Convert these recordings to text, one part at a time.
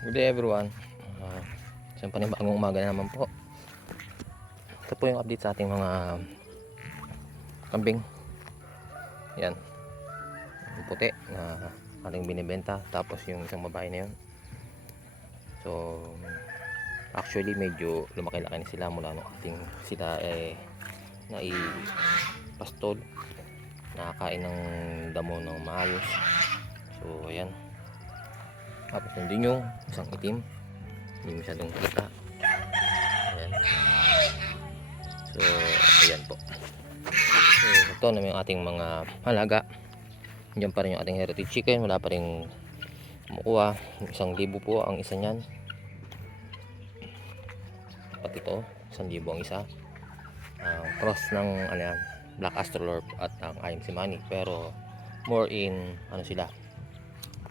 Good day everyone. Uh, isang panibagong umaga na naman po. Ito po yung update sa ating mga kambing. Yan. Yung puti na ating binibenta. Tapos yung isang babae na yun. So, actually medyo lumaki-laki na sila mula nung ating sila eh nai-pastol. Nakakain ng damo ng maayos. So, ayan. Tapos nandun yung isang itim. Hindi masyadong kita. Ayan. So, ayan po. So, ito na yung ating mga halaga. Diyan pa rin yung ating heritage chicken. Wala pa rin kumukuha. Isang libo po ang isa niyan. Pati ito. Isang libo ang isa. Ang cross ng ano yan, Black Astrolorp at ang Iron Simani. Pero more in ano sila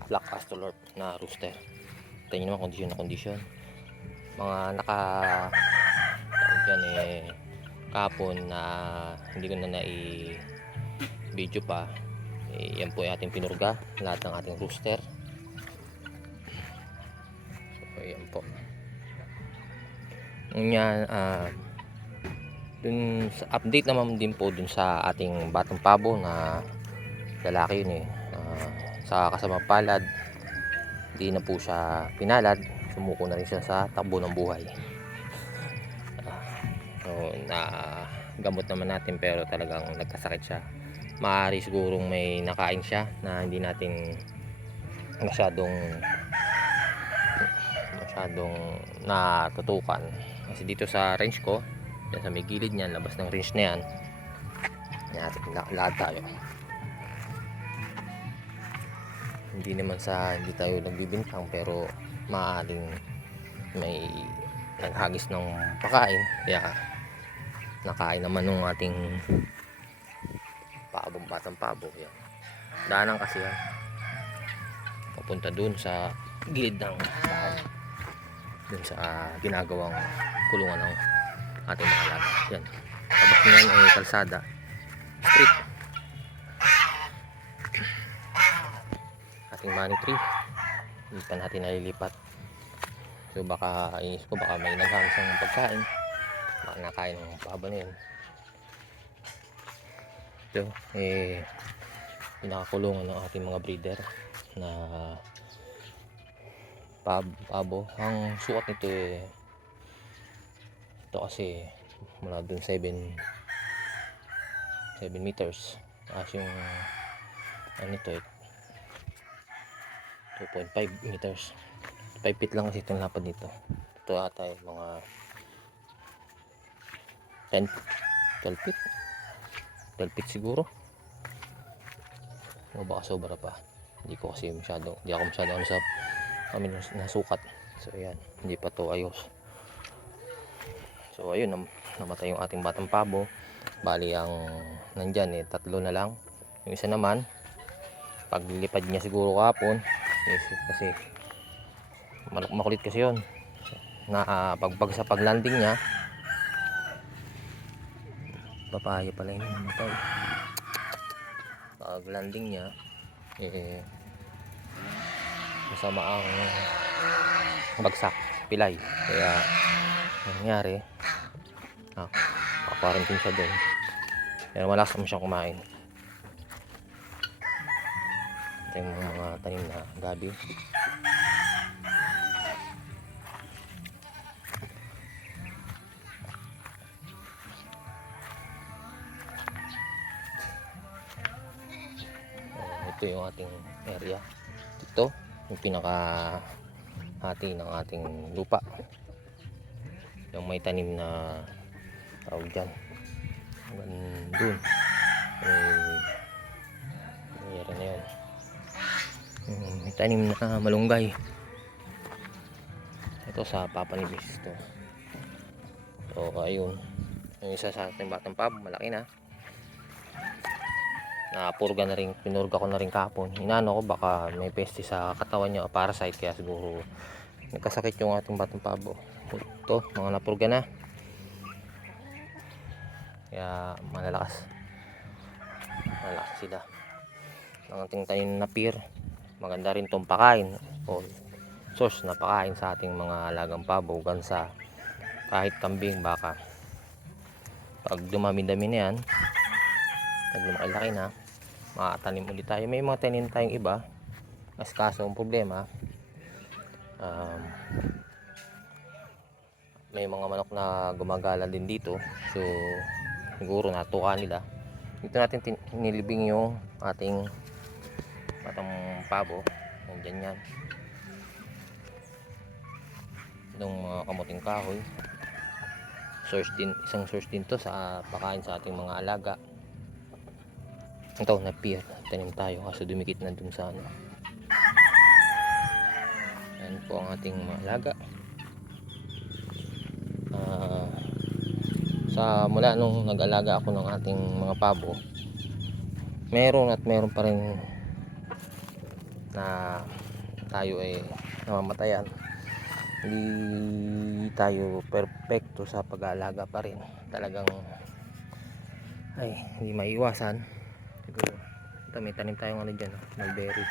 Black Astrolorp na rooster. Nyo naman kondisyon na kondisyon. Mga naka dyan eh kapon na hindi ko na nai video pa eh, yan po yung ating pinurga lahat ng ating rooster so yan po yan ah dun sa update naman din po dun sa ating batang pabo na lalaki yun eh Ah, sa kasama palad hindi na po siya pinalad. Sumuko na rin siya sa takbo ng buhay. Ah, so na gamot naman natin pero talagang nagkasakit siya. Maaari sigurong may nakain siya na hindi natin masyadong masyadong natutukan. Kasi dito sa range ko yan sa may gilid niyan labas ng range na yan lahat tayo hindi naman sa hindi tayo nagbibintang pero maaaring may naghagis ng pakain. Kaya nakain naman ng ating pabong batang pabo. Yan. Daanan kasi yan. Papunta dun sa gilid ng bahay. Dun sa ginagawang kulungan ng ating mga alaga. Yan. Tapos niyan ay kalsada. Street ating money tree. Hindi pa natin nalilipat. So baka inis ko baka may naghamis ng pagkain. Baka nakain ng pabo na yun. Ito eh pinakakulungan ng ating mga breeder na pab pabo. Ang sukat nito eh ito kasi mula dun 7 7 meters. Tapos yung ano ito eh 2.5 meters. 5 feet lang kasi itong lapad dito. Ito ata yung mga 10 12 feet. 12 feet siguro. O baka sobra pa. Hindi ko kasi masyado hindi ako masyado ano sa kami nas- nasukat. So ayan. Hindi pa to ayos. So ayun nam- namatay yung ating batang pabo. Bali ang nandyan eh tatlo na lang. Yung isa naman paglilipad niya siguro kapon Yes, kasi makulit kasi yun. Na ah, pagpag sa paglanding niya. Papaya pala yun namatay. Pag landing niya eh masama ang bagsak pilay. Kaya ang nangyari ah, quarantine siya doon. Pero malakas naman siyang kumain yung mga, tanim na gabi. Ito yung ating area. Ito yung pinaka hati ng ating lupa. Yung may tanim na tawag dyan. Hanggang dun. May area na yun tanim na malunggay ito sa papa ni Mrs. to so ayun yung isa sa ating batang pab malaki na napurga na rin, pinurga ko na rin kapon. Inano ko baka may peste sa katawan niya o parasite kaya siguro nagkasakit yung ating batang pabo. Ito, mga napurga na. Kaya malalakas. Malalakas sila. Ang ating tanim na pear, maganda rin tong pakain o source na pakain sa ating mga alagang pabo, gansa, kahit kambing, baka. Pag dumami-dami na yan, pag lumaki na, makatanim ulit tayo. May mga tanim tayong iba, mas kaso ang problema, um, may mga manok na gumagala din dito. So, siguro natuka nila. Dito natin tin- nilibing yung ating batang pabo. Nandyan yan. Itong mga kamuting kahoy. Source din, isang source din to sa pakain sa ating mga alaga. Ito, na-peer. Tanim tayo kasi dumikit na dun sa ano. Ayan po ang ating mga alaga. Ah, sa mula nung nag-alaga ako ng ating mga pabo, meron at meron pa rin na tayo ay namamatayan. Hindi tayo perfecto sa pag-aalaga pa rin. Talagang ay hindi maiwasan. Siguro ito may tanim tayong ano dyan, oh, mulberry.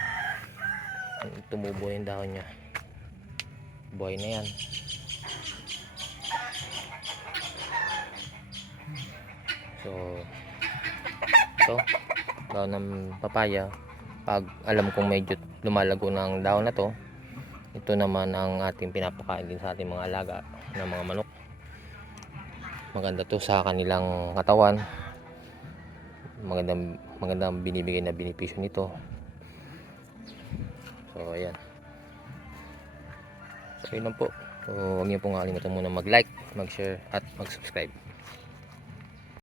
Tumubo yung dahon niya. Buhay na yan. So, ito, daon ng papaya. Pag alam kong medyo lumalago ng daon na to, ito naman ang ating pinapakain din sa ating mga alaga ng mga manok. Maganda to sa kanilang katawan. Magandang, magandang binibigay na benepisyo nito. So, ayan. So, yun lang po. So, huwag niyo pong kalimutan muna mag-like, mag-share, at mag-subscribe.